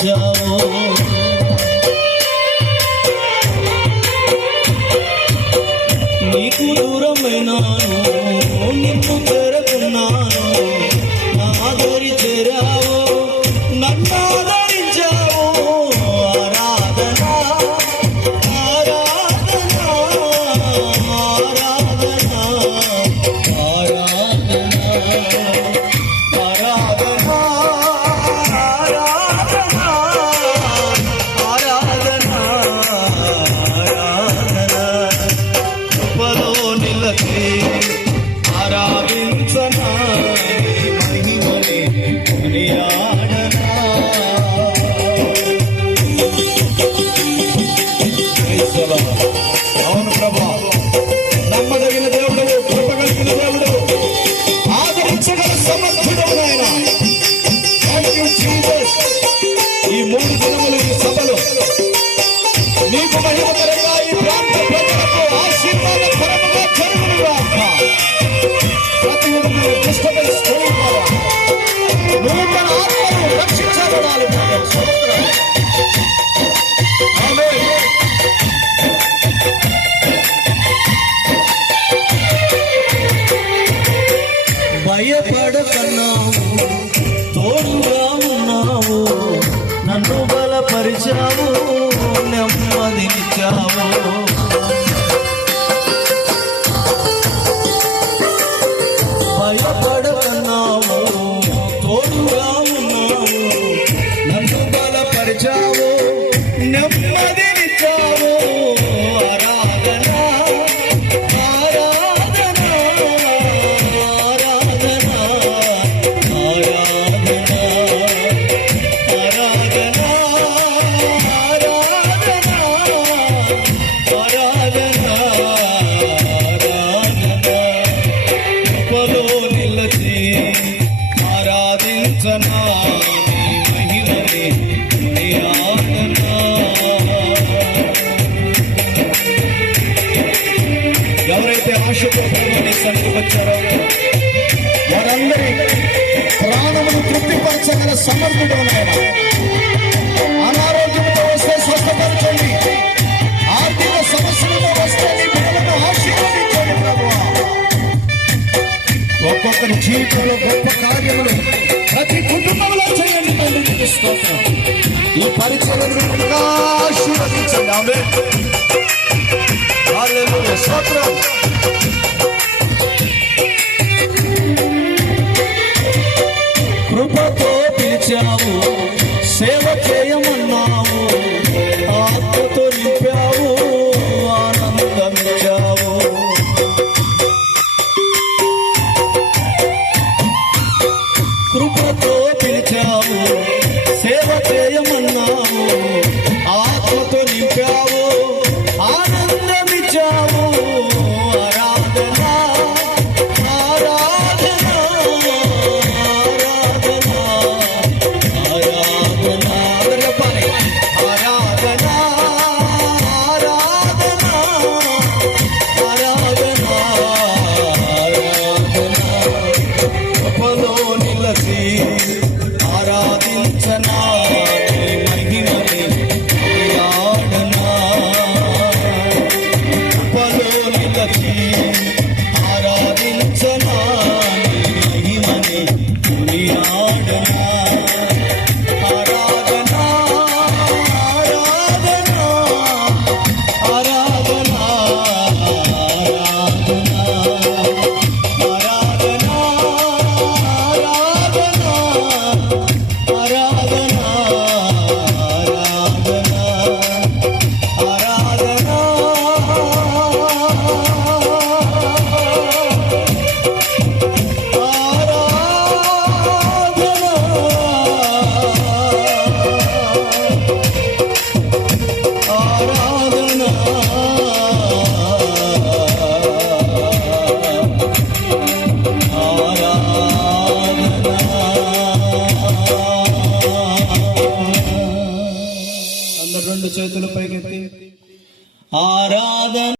పరిచావు. నీకు దూరమైనాను, నిన్ను చేరుకున్నాను, నా దరి చేరావు, నన్ను ఆదరించావు. ఆరాధన ఆరాధన ఆరాధన ఆరాధన ఆరాధన ఆరాధన ఆరాధన కృపలో నిలచి ఆరాధించనా మహిమని కొనియాడనా. అవును ప్రభా, నమ్మదగిన దేవుడు, కృప కలిగిన దేవుడు, ఆదరించగల సమర్థుడు ఆయన. ఈ 3 దినములు ఈ సభలో నీకు మహిమకరంగా ఈ ప్రాంత ప్రజలకు ఆశీర్వాదకరముగా జరుగునుగాక. ప్రతి ఒక్కరు డిస్టర్బెన్స్ నూతన ఆత్మలు రక్షించబడాలి. భయపడకన్నావు, తోడుగా ఉన్నావు, నన్ను బలపరిచావు, నెమ్మదినిచ్చావు. భయపడకన్నావు, తోడుగా ఉన్నావు, నన్ను బలపరిచావు, నెమ్మదినిచ్చావు. ఆరాధన ఆరాధన ఆరాధన ఆరాధన ఆరాధన ఆరాధన ఆరాధన కృపలో నిలచి ఆరాధించనా మహిమని కొనియాడనా. ఎవరైతే ఆశతో ప్రభువుని సన్నిధికి వచ్చారో వారందరి ప్రాణమును తృప్తిపరచగల సమర్థుడు ఆయన. అనారోగ్యంతో వస్తే స్వస్థపరచండి, ఆర్థిక సమస్యలతో వస్తే నీ బిడ్డలను ఆశీర్వదించండి ప్రభువా. ఒక్కొక్కరి జీవితంలో గొప్ప కార్యములు ప్రతి కుటుంబంలో చేయండి తండ్రి. నీకు స్తోత్రం. ఈ పరిచర్యను ఆశీర్వదించండి. ఆమేన్. హల్లెలూయా. స్తోత్రం. కృపతో పిలిచావు, సేవ చేయమన్నావు, ఆత్మతో నింపావు, ఆనందమిచ్చావు. కృపతో పిలిచావు, సేవ చేయమన్నావు, ఆత్మతో నింపావు, ఆనందమిచ్చావు. ఆరాధన ఆరాధన ఆరాధన ఆరాధన చెప్పాలి. ఆరాధన ఆరాధన ఆరాధన ఆరాధన కృపలో నిలచి ఆరాధించనా మహిమని కొనియాడనా. కృపలో నిలచి ఆరాధించనా మహిమని కొనియాడనా.